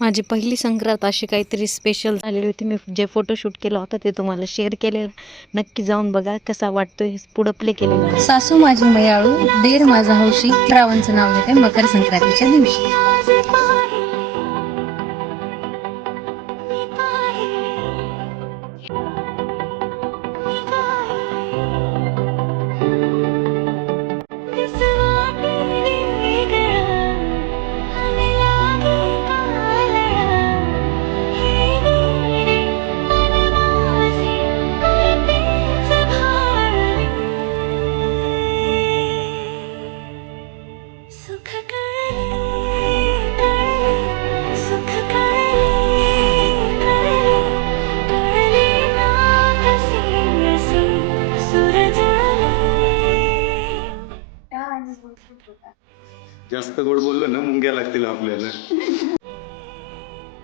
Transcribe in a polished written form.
माझी पहिली संक्रांत अशी काहीतरी स्पेशल झालेली होती. मी जे फोटोशूट केलं होतं ते तुम्हाला शेअर केले. नक्की जाऊन बघा कसा वाटतोय. पुढं प्ले केलेलं आहे. सासू माझी मयाळू, देर माझा हौशी, श्रावणचं नाव घेते मकर संक्रांतीच्या दिवशी. जास्त गोड बोललो ना मुंग्या लागतील आपल्याला.